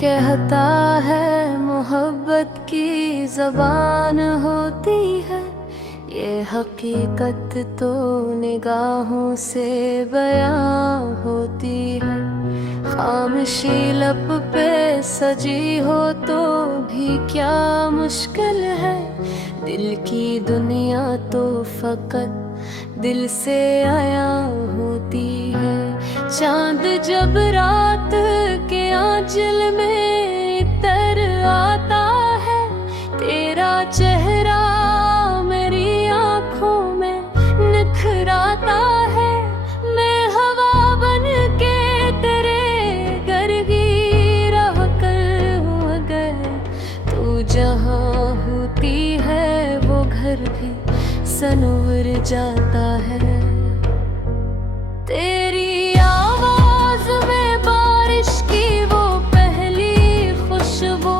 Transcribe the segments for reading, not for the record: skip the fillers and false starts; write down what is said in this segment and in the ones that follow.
कहता है मोहब्बत की ज़बान होती है, ये हकीकत तो निगाहों से बयां होती है। खामोशी लब पे सजी हो तो भी क्या मुश्किल है, दिल की दुनिया तो फकत दिल से आया होती है। चांद जब रात के आंचल में इतर आता है, तेरा चेहरा मेरी आंखों में निखराता है। मैं हवा बन के तेरे घर की राह कर हूँ, अगर तू जहाँ होती है वो घर भी सनवर जाता है। तेरी आवाज में बारिश की वो पहली खुशबू,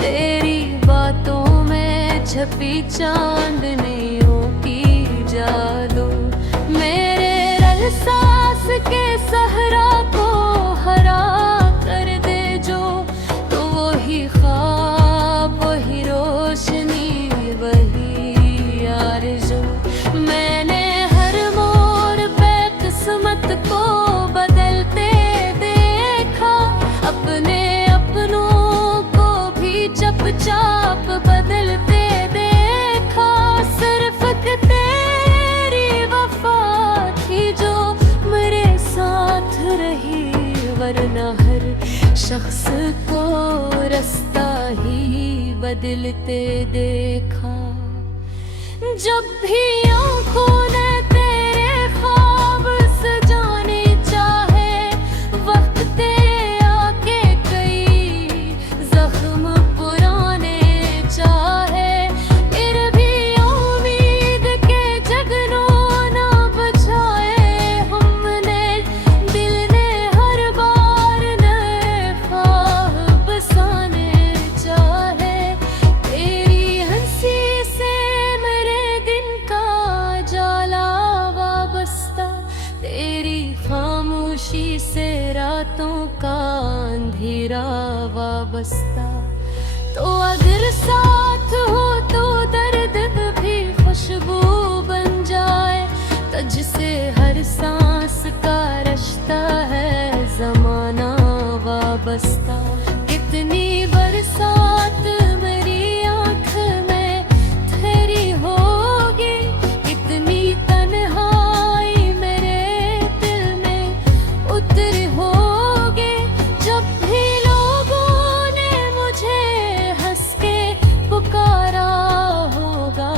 तेरी बातों में छपी चांदनियों की जादू, मेरे एहसास के सहरा को हरा कर दे जो, तो वही ख्वाब वही रोशनी वही आरज़ू। मैंने हर मोड़ पे किस्मत को बदलते देखा, अपने अपनों को भी चुपचाप बदलते देखा। सिर्फ तेरी वफा थी जो मेरे साथ रही, वरना हर शख्स को रास्ता ही बदलते देखा। जब भी आँखों ने तेरे ख्वाब सजाने चाहे, वक्त आके कई जख्म पुराने चाहे, फिर भी उम्मीद के जगनों ना बुझाए हमने। दिल ने हर बार नए ख्वाब बसाने चाहे, तेरी हंसी से तेरी खामोशी से रातों का अंधेरा वाबस्ता। तो अगर साथ हो तो दर्द भी खुशबू बन जाए, तुझसे हर सांस का रिश्ता है ज़माना वाबस्ता। कितनी बरसात मेरी आँख में ठहरी होगी, कितनी तन्हाई मेरे दिल में उतरी होगी, जब भी लोगों ने मुझे हंस के पुकारा होगा,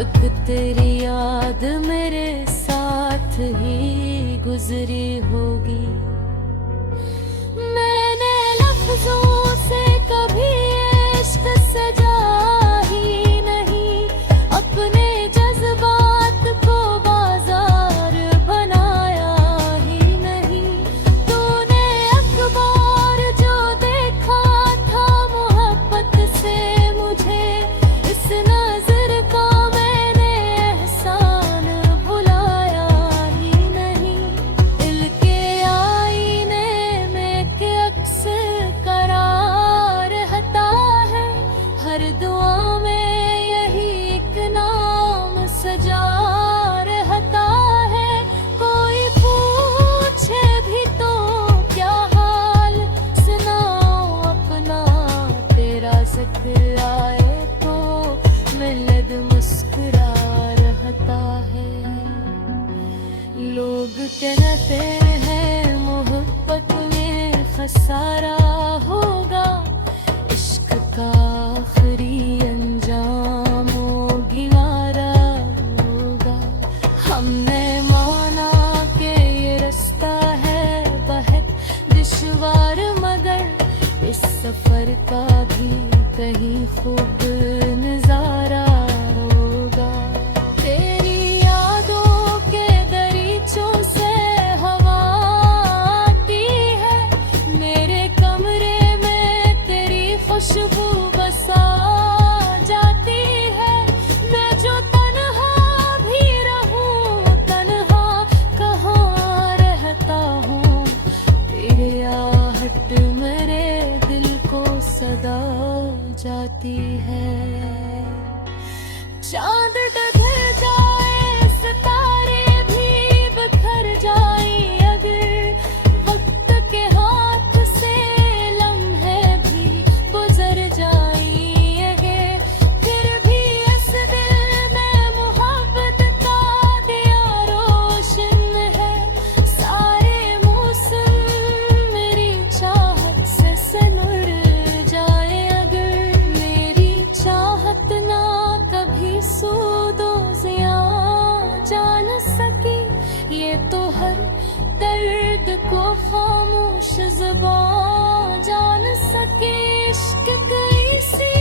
एक तेरी याद मेरे साथ ही गुजरी होगी। मैंने लफ्जों से कभी इश्क सजा ही नहीं, अपने जज्बात को बाजार बनाया ही नहीं। तूने अखबार जो देखा था मोहब्बत से मुझे, इस नजर का मैंने एहसान भुलाया ही नहीं। दिल के आईने में के अक्स करार रहता है, हर दुआ में यही एक नाम सजा रहता है। कोई पूछे भी तो क्या हाल सुनाओ अपना, तेरा जिक्र आए तो मिलद मुस्कुरा रहता है। लोग कहते हैं मोहब्बत में खसारा होगा, इश्क का आखिरी अंजाम गिवारा होगा। हमने माना कि ये रास्ता है बहुत दुश्वार, मगर इस सफर का भी कहीं खूब नजारा होगा। तेरी यादों के दरीचों से हवा आती है, मेरे कमरे में तेरी खुशबू बसा जाती है। मैं जो तन्हा भी रहूं, तन्हा कहाँ रहता हूँ, तेरे आहट मेरे सदा जाती है। चांद डगर जाए, सितारे भी बिखर जाए, अगर वक्त के हाथ से लम्हे भी गुजर जाएंगे, फिर भी इस दिल में मोहब्बत का दिया रोशन है। सारे मौसम मेरी चाहत से सनुर जाए, अगर मेरी चाहत ना कभी सूदो ज़िया जान सकी, ये तो हर दर्द को खामोश ज़ुबान जान सके। इश्क कैसी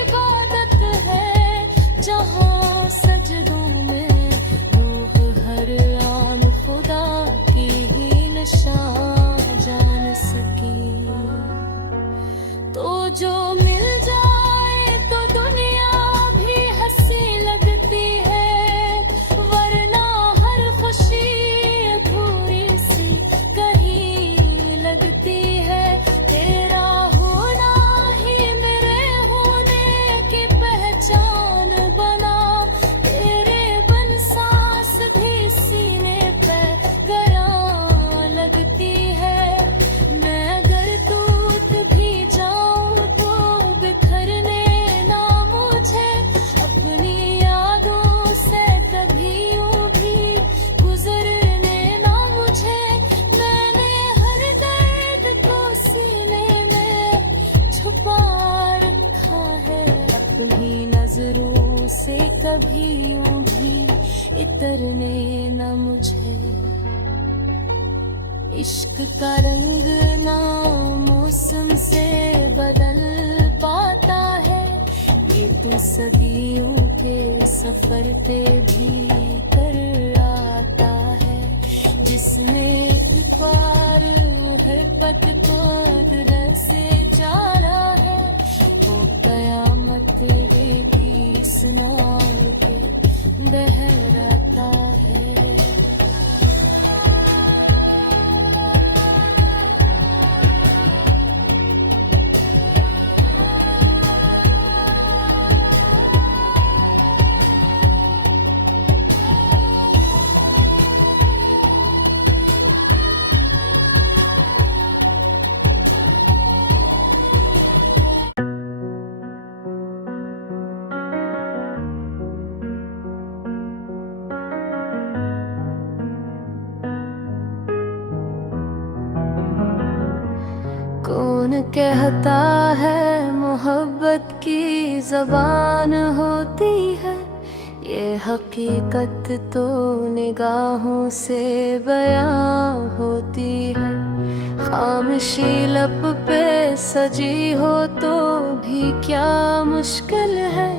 इबादत है जहाँ सजदों में रूह हर आन खुदा की ही निशान जान सकी। तो जो मिल जाए तो दुनिया भी हंसी लगती है, वरना हर खुशी अधूरी सी कहीं लगती है। तेरा होना ही मेरे होने की पहचान बना, तेरे बिन सांस भी सीने पे गरा लगती है। मैं अगर टूट भी जाऊं तो बिखरने ना मुझे, अपनी यादों से कभी यूं भी गुजरने ना मुझे। मैंने हर दर्द को सीने में छुपा रखा है, अपनी नजरों से कभी यूं भी इतरने ना मुझे। इश्क का रंग ना मौसम से बदल पाता है, ये तो सदियों के सफर पे भी कर आता है। जिसने पार हर पथ को दिल से जाना है, वो कयामत भी इस नाव के बहराता है। कौन कहता है मोहब्बत की ज़बान होती है, ये हकीकत तो निगाहों से बयां होती है। खामोशी लब पे सजी हो तो भी क्या मुश्किल है,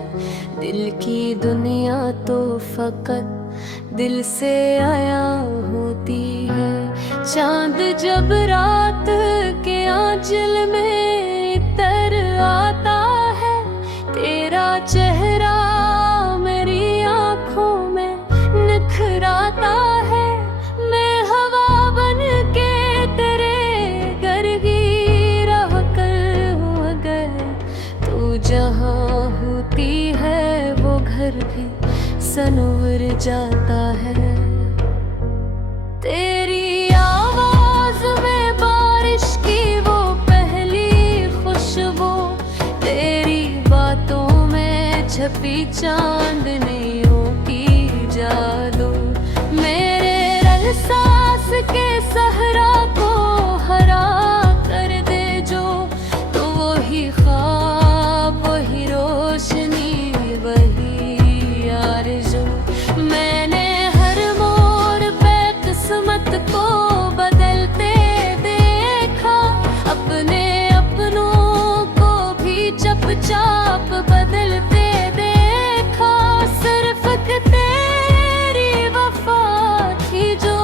दिल की दुनिया तो फकत दिल से आया होती है। चांद जब रात के आंचल में इतर आता है, तेरा चेहरा मेरी आँखों में निखराता है। मैं हवा बन के तेरे घर की राह कर हूँ, अगर तू जहाँ होती है वो घर भी सनवर जाता है। तेरी आवाज में बारिश की वो पहली खुशबू, तेरी बातों में छपी चांदनियों की जादू, मेरे रंग सांस के सहरा को हरा कर दे जो, तो वही ख्वाब वही रोशनी वही आरज़ू। मैंने हर मोड़ पे किस्मत को बदलते देखा, अपने अपनों को भी चुपचाप बदलते देखा। सिर्फ तेरी वफा थी जो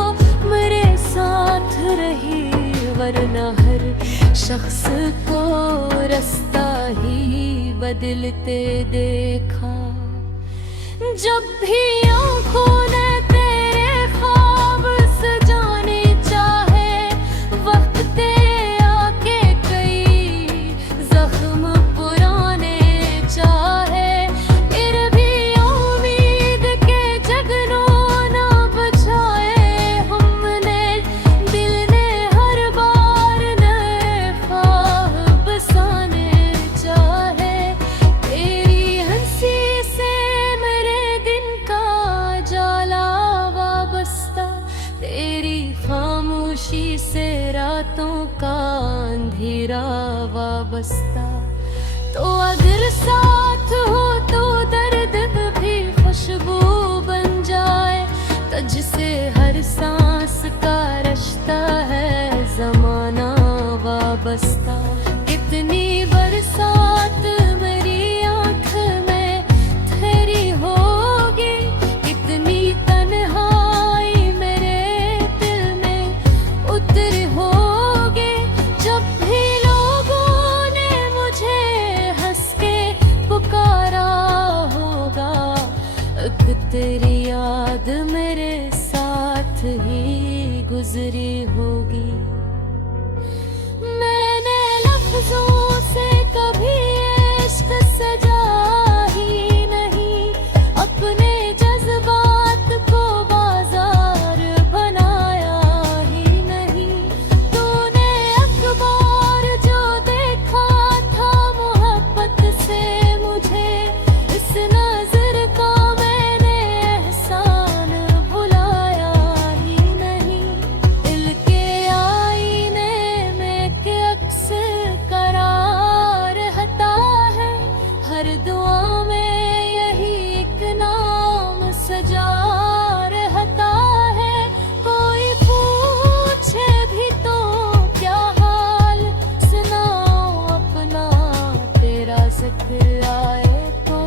मेरे साथ रही, वरना हर शख्स को रास्ता ही बदलते देखा। जब भी आँखों ने तेरे ख्वाब सजाने चाहे, वक्त आके कई वाबस्ता। तो अगर साथ हो तो दर्द भी खुशबू बन जाए, तुझसे हर सांस का रिश्ता है जमाना वाबस्ता। कितनी बरसात मेरी आँख में ठहरी होगी, कितनी तन्हाई मेरे दिल में उतरी होगी, जब भी लोगों ने मुझे हंस के पुकारा होगा, एक तेरी याद मेरे साथ ही गुजरी होगी। मैंने लफ्जों से कभी इश्क सजा ही नहीं, अपने जज्बात को बाजार बनाया ही नहीं। तूने अखबार जो देखा था मोहब्बत से मुझे, इस नजर का मैंने एहसान भुलाया ही नहीं। दिल के आईने में के अक्स करार रहता है, हर दुआ में यही एक नाम सजा रहता है। कोई पूछे भी तो क्या हाल सुनाओ अपना, तेरा जिक्र आए तो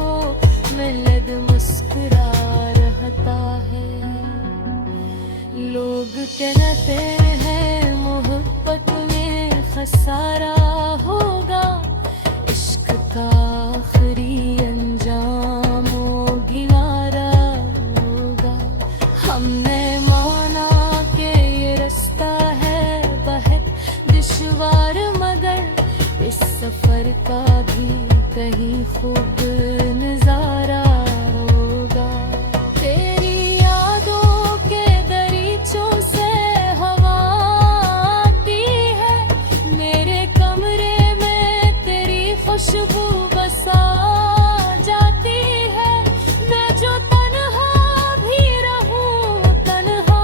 मिलद मुस्कुरा रहता है। लोग कहते हैं मोहब्बत में खसारा होगा, इश्क का आखिरी अंजाम गिनारा होगा। हमने माना कि ये रास्ता है बहुत दुश्वार, मगर इस सफर का भी कहीं खूब नजारा होगा। तेरी यादों के दरीचों से हवा आती है, मेरे कमरे में तेरी खुशबू बसा जाती है। मैं जो तन्हा भी रहूं, तन्हा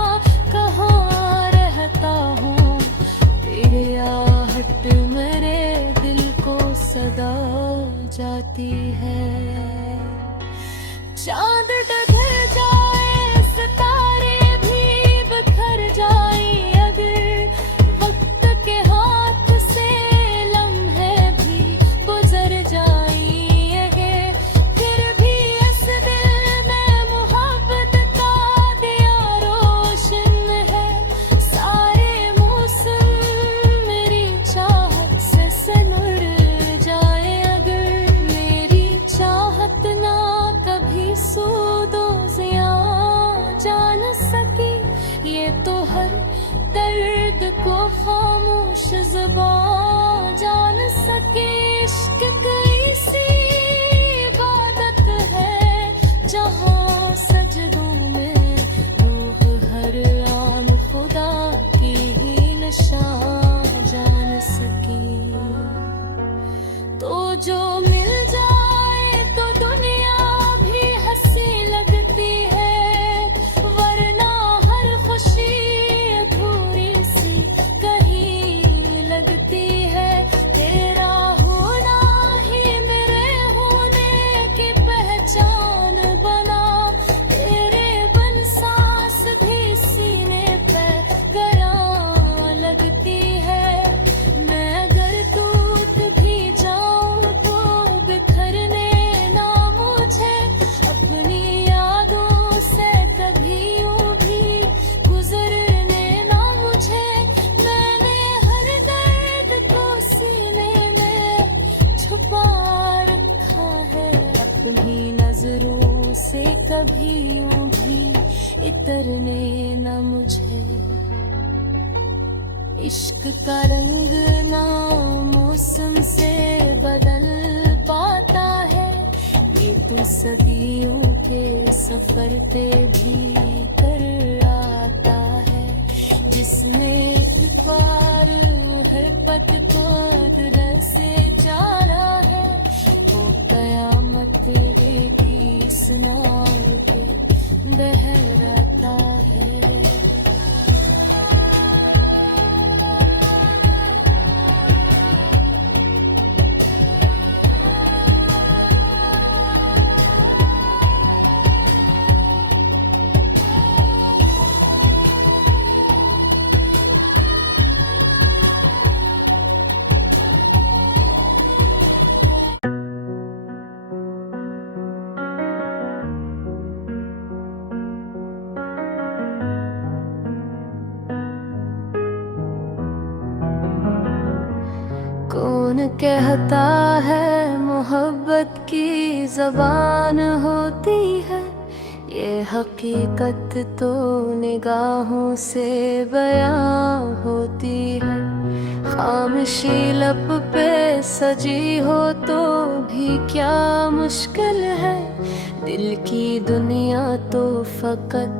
कहाँ रहता हूँ, तेरी आहट मेरे दिल को सदा जाती है। चांद डगर जाए, सितारे भी बिखर जाए, अगर वक्त के हाथ से लम्हे भी गुजर जाएंगे, फिर भी इस दिल में मोहब्बत का दिया रोशन है। सारे मौसम मेरी चाहत से सनुर जाए, अगर मेरी चाहत ना कभी सूदो ज़िया जान सकी, ये तो हर दर्द को खामोश ज़ुबान जान सके। इश्क कैसी इबादत है जहाँ सजदों में रूह हर आन खुदा की ही निशान जान सकी। तो जो मिल जाए तो दुनिया भी हंसी लगती है, वरना हर खुशी अधूरी सी कहीं लगती है। तेरा होना ही मेरे होने की पहचान बना, तेरे बिन सांस भी सीने पे गरा लगती है। मैं अगर टूट भी जाऊं तो बिखरने ना मुझे, अपनी यादों से कभी यूं भी गुजरने ना मुझे। मैंने हर दर्द को सीने में छुपा रखा है, अपनी नजरों से कभी यूं भी इतरने ना मुझे। इश्क का रंग ना मौसम से बदल पाता है, ये तो सदियों के सफर पे भी कर आता है। जिसमें एक बार हर पग को दिल से जा रहा है, वो कयामत भी सुनाए के बहराता है। कहता है मोहब्बत की ज़बान होती है, ये हकीकत तो निगाहों से बयां होती है। खामोशी लब पे सजी हो तो भी क्या मुश्किल है, दिल की दुनिया तो फकत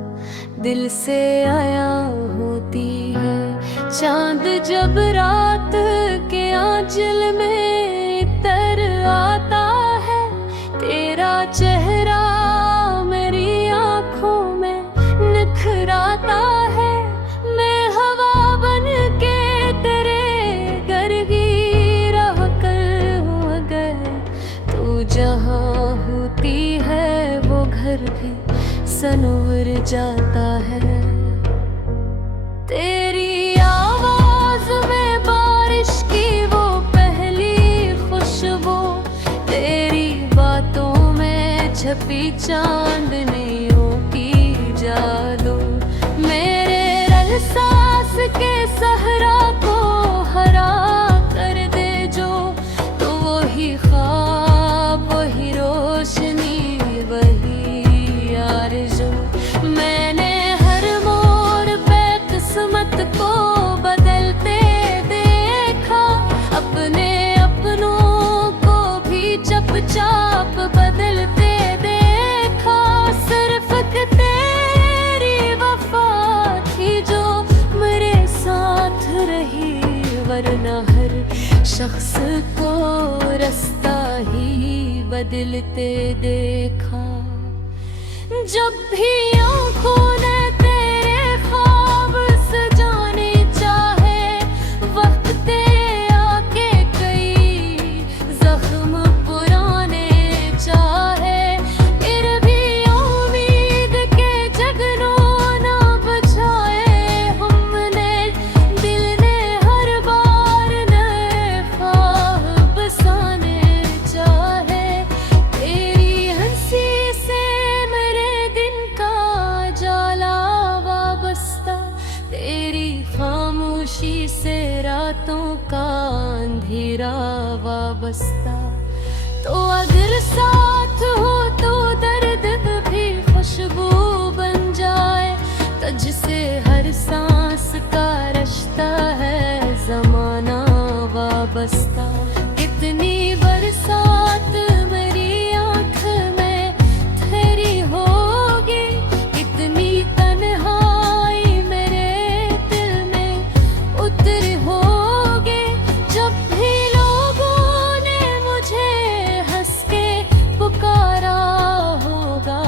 दिल से आया होती है। चांद जब रात के आंचल में इतर आता है, तेरा चेहरा मेरी आंखों में निखराता है। मैं हवा बन के तेरे घर की राह कर हूँ, अगर तू जहाँ होती है वो घर भी सनवर जाता है। तेरी आवाज में बारिश की वो पहली खुशबू, तेरी बातों में छपी चांदनियों की जादू, मेरे एहसास के सहरा को हरा कर दे जो, तो वही ख्वाब वही रोशनी वही आरज़ू। मैंने हर मोड़ पे किस्मत को बदलते देखा, अपने अपनों को भी चुपचाप बदलते देखा। सिर्फ तेरी वफा थी जो मेरे साथ रही, वरना हर शख्स को रास्ता ही बदलते देखा। जब भी आँखों ने तेरे ख्वाब सजाने चाहे, वक्त आके कई जख्म पुराने चाहे, फिर भी उम्मीद के जगनों ना बुझाए हमने। दिल ने हर बार नए ख्वाब बसाने चाहे, तेरी हंसी से तेरी खामोशी से रातों का अंधेरा वाबस्ता। तो अगर साथ हो तो दर्द भी खुशबू बन जाए, तुझसे हर सांस का रिश्ता है जमाना वाबस्ता। कितनी बरसात मेरी आँख में ठहरी होगी, कितनी तन्हाई मेरे दिल में उतरी होगी, जब भी लोगों ने मुझे हंस के पुकारा होगा,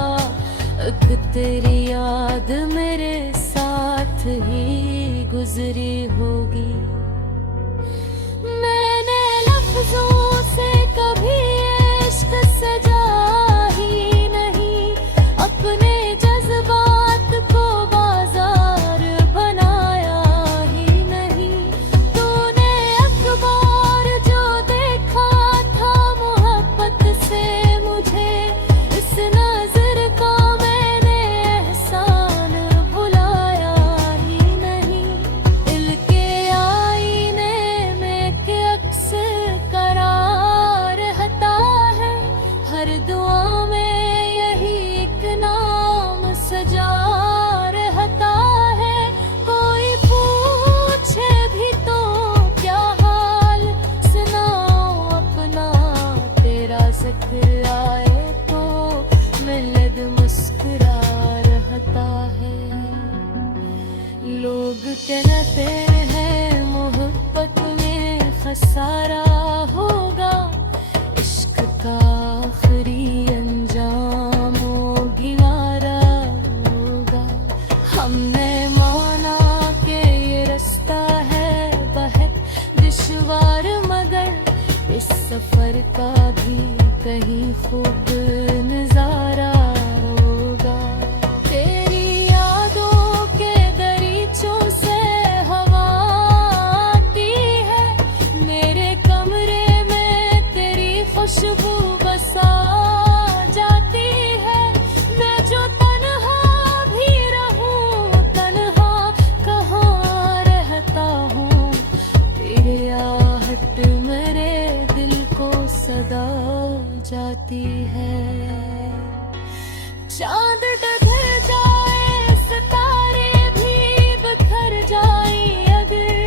एक तेरी याद मेरे साथ ही गुजरी होगी। मैंने लफ्जों से कभी इश्क सजा ही नहीं, अपने जज्बात को बाजार बनाया ही नहीं। तूने अखबार जो देखा था मोहब्बत से मुझे, इस नजर का मैंने एहसान भुलाया ही नहीं। दिल के आईने में के अक्स करार रहता है, हर दुआ में यही एक नाम सजा रहता है। कोई पूछे भी तो क्या हाल सुनाओ अपना, तेरा जिक्र आए तो मिलद मुस्कुरा रहता है। लोग कहते हैं मोहब्बत में खसारा होगा, इश्क का आखिरी अंजाम भी मारा होगा। हमने माना कि ये रास्ता है बहुत दुश्वार, मगर इस सफर का भी कहीं खूब नजारा होगा। तेरी यादों के दरीचों से हवा आती है, मेरे कमरे में तेरी खुशबू बसा जाती है। मैं जो तन्हा भी रहूं, तन्हा कहाँ रहता हूँ, तेरी आहट मेरे सदा जाती है। चांद डगर जाए, सितारे भी बिखर जाए, अगर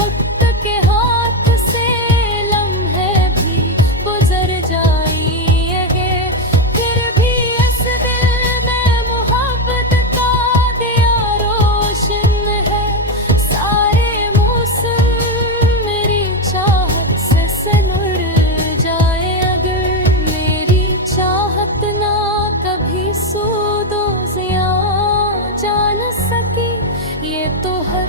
वक्त के हाथ से लम्हे भी गुजर जाएंगे, फिर भी इस दिल में मोहब्बत का दिया रोशन है। सारे मौसम मेरी चाहत से सनुर जाए, अगर मेरी चाहत ना कभी सूदो ज़िया जान सकी, ये तो हर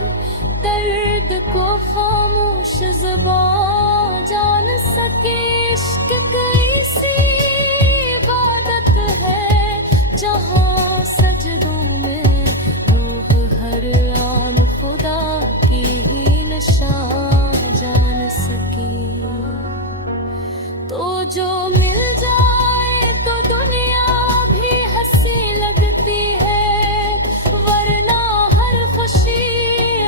दर्द को खामोश ज़ुबान जान सके। इश्क कैसी इबादत है जहाँ सजदों में रूह हर आन खुदा की ही निशान जान सकी। तो जो मिल जाए तो दुनिया भी हंसी लगती है, वरना हर खुशी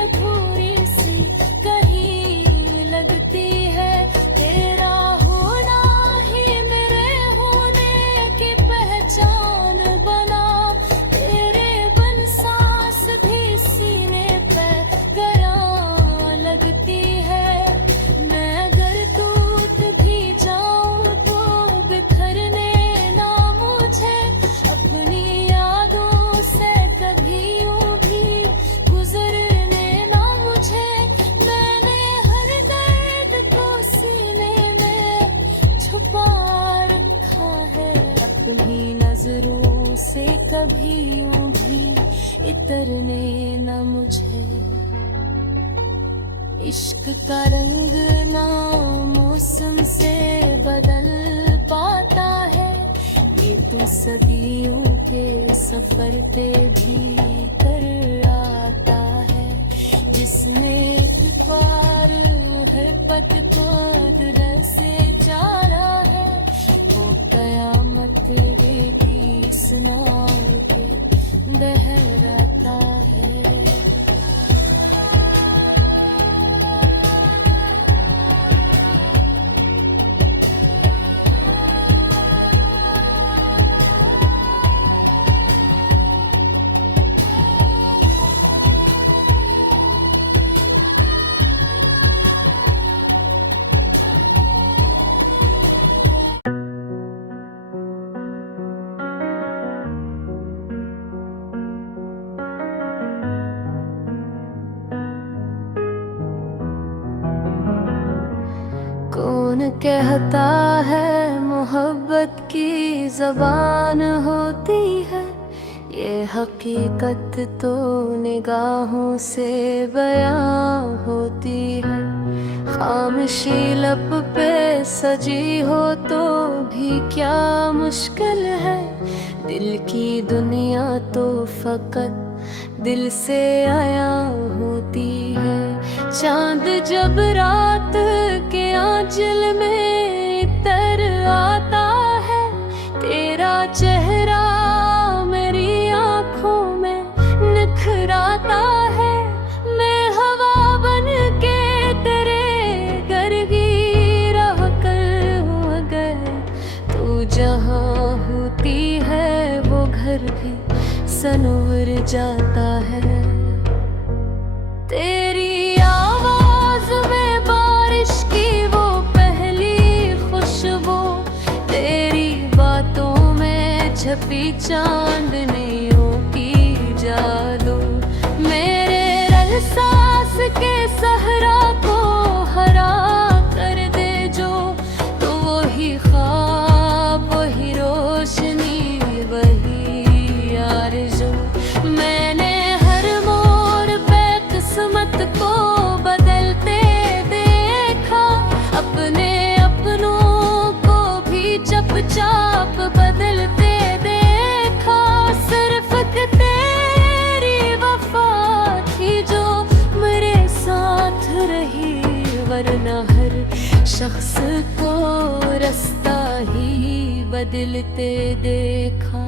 अधूरी सी कहीं लगती है। तेरा होना ही मेरे होने की पहचान बना, तेरे बिन सांस भी सीने पे गरा लगती है। मैं अगर टूट भी जाऊं तो बिखरने ना मुझे, अपनी यादों से कभी यूं भी गुजरने ना मुझे। मैंने हर दर्द को सीने में छुपा रखा है, अपनी नजरों से कभी यूं भी इतरने ना मुझे। इश्क का रंग ना मौसम से बदल पाता है, ये तो सदियों के सफर पे भी कर आता है। जिसने इतबार हर पथ को दिल से जाना है, वो कयामत भी सुनाए के बहराता है। कौन कहता है मोहब्बत की ज़बान होती है, ये हकीकत तो निगाहों से बयां होती है। खामोशी लब पे सजी हो तो भी क्या मुश्किल है, दिल की दुनिया तो फकत दिल से आया होती है। चांद जब रात के आंचल में इतर आता है, तेरा चेहरा मेरी आँखों में निखराता है। मैं हवा बन के तेरे घर की राह कर हूँ, अगर तू जहाँ होती है वो घर भी सनवर जाता है। तेरी आवाज में बारिश की वो पहली खुशबू, तेरी बातों में छपी चांदनियों की जादू, मेरे रल सांस के सहरा को हरा कर दे जो, तो वही ख्वाब वही रोशनी वही आरज़ू। मैंने हर मोड़ पे किस्मत को बदलते देखा, अपने अपनों को भी चुपचाप बदलते देखा। सिर्फ तेरी वफा थी जो मेरे साथ रही, वरना हर शख्स को रास्ता ही बदलते देखा।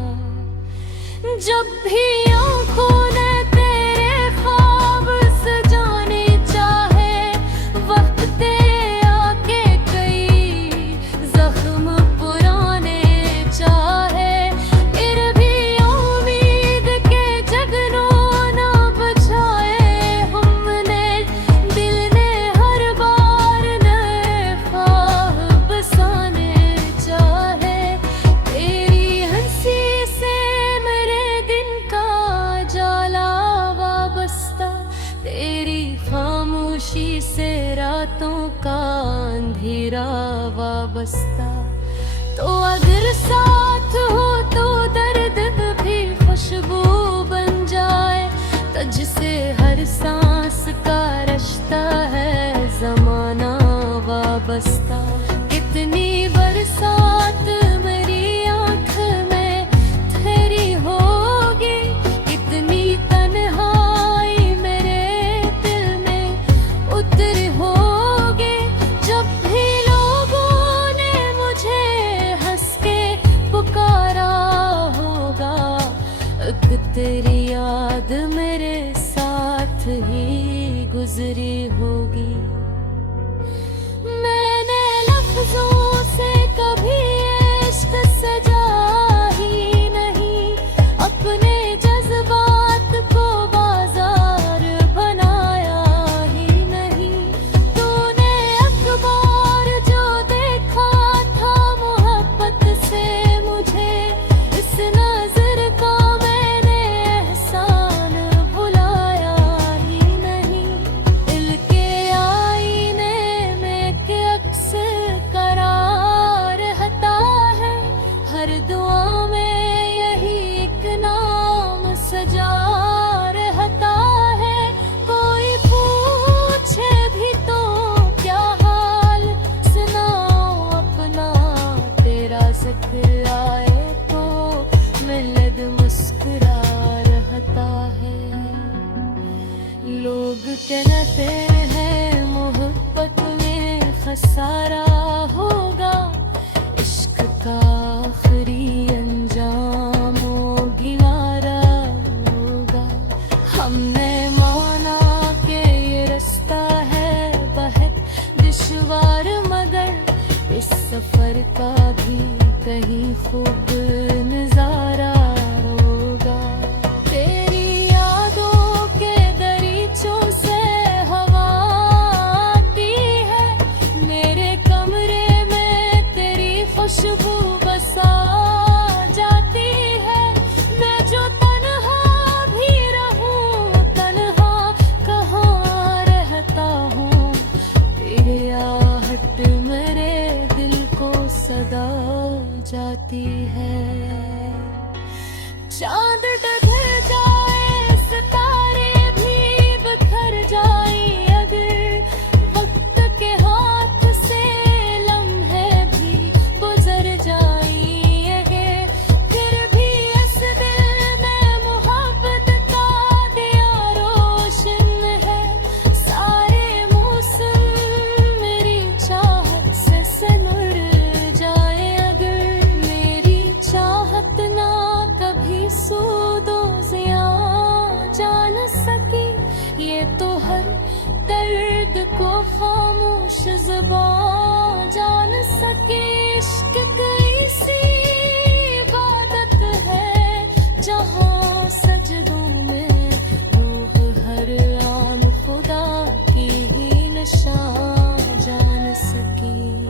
जब भी आँखों ने तेरे ख्वाब सजाने चाहे, वक्त आके कई वाबस्ता। तो अगर साथ हो तो दर्द भी खुशबू बन जाए, तुझसे हर सांस का रिश्ता है जमाना वाबस्ता। कितनी बरसात मेरी आँख में ठहरी होगी, कितनी तन्हाई मेरे दिल में उतरी होगी, जब भी लोगों ने मुझे हंस के पुकारा होगा, एक तेरी याद मेरे साथ ही गुजरी होगी। मैंने लफ्जों से कभी इश्क सजा ही नहीं, अपने जज्बात को बाजार बनाया ही नहीं। तूने अखबार जो देखा था मोहब्बत से मुझे, इस नजर का मैंने एहसान भुलाया ही नहीं। दिल के आईने में के अक्स करार रहता है, हर दुआ में यही एक नाम सजा रहता है। कोई पूछे भी तो क्या हाल सुनाओ अपना, तेरा जिक्र आए तो मिलद मुस्कुरा रहता है। लोग कहते हैं मोहब्बत में खसारा होगा, इश्क का आखिरी अंजाम किनारा होगा। हमने माना कि ये रास्ता है बहुत दुश्वार, मगर इस सफर का भी कहीं खूब नजारा होगा। तेरी यादों के दरीचों से हवा आती है, मेरे कमरे में तेरी खुशबू बसा जाती है। मैं जो तन्हा भी रहूं, तन्हा कहाँ रहता हूँ, तेरी आहट मेरे दिल को सदा जाती है। चांद डगर जाए, सितारे भी बिखर जाए, अगर वक्त के हाथ से लम्हे भी गुजर जाएंगे, फिर भी इस दिल में मोहब्बत का दिया रोशन है। सारे मौसम मेरी चाहत से सनुर जाए, अगर मेरी चाहत ना कभी सूदो ज़िया जान सकी, ये तो हर दर्द को खामोश ज़ुबान जान सके। इश्क कैसी इबादत है जहाँ सजदों में रूह हर आन खुदा की ही निशान जान सकी।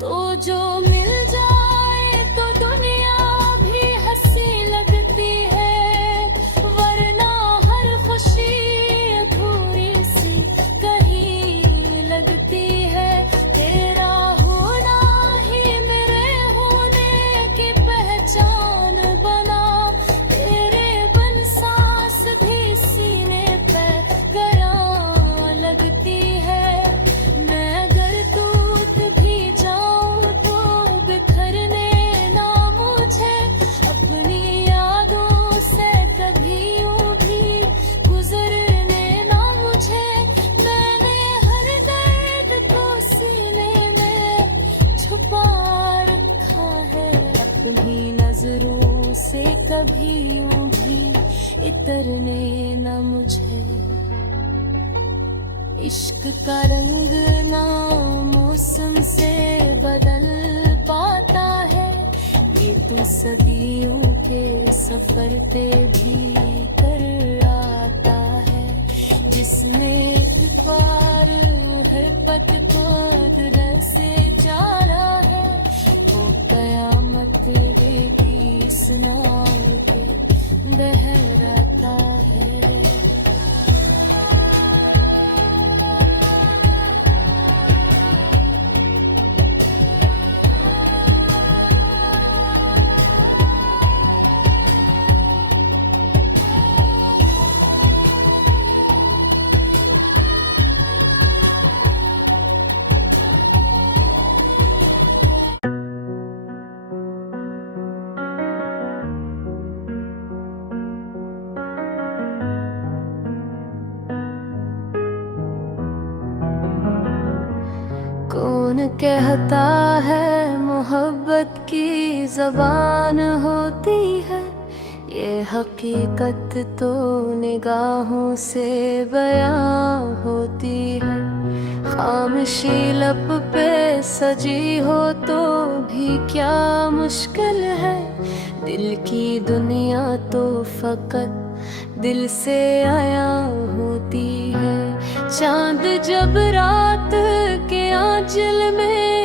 तो जो मिल जाए तो दुनिया भी हंसी लगती है, वरना हर खुशी अधूरी सी कहीं लगती है। तेरा होना ही मेरे होने की पहचान बना, तेरे बिन सांस भी सीने पे गरा लगती है। मैं अगर टूट भी जाऊं तो बिखरने ना मुझे, अपनी यादों से कभी यूं भी गुजरने ना मुझे। मैंने हर दर्द को सीने में छुपा रखा है, अपनी नजरों से कभी यूं भी इतरने ना मुझे। इश्क का रंग ना मौसम से बदल पाता है, ये तो सदियों के सफर पे भी कर आता है। जिसमें इतफार हर पग को दिल से जा रहा है, वो कयामत रहेगी इस नाव पे बहराता है। कहता है मोहब्बत की ज़बान होती है, ये हकीकत तो निगाहों से बयां होती है। खामोशी लब पे सजी हो तो भी क्या मुश्किल है, दिल की दुनिया तो फकत दिल से आया होती है। चांद जब रात के आंचल में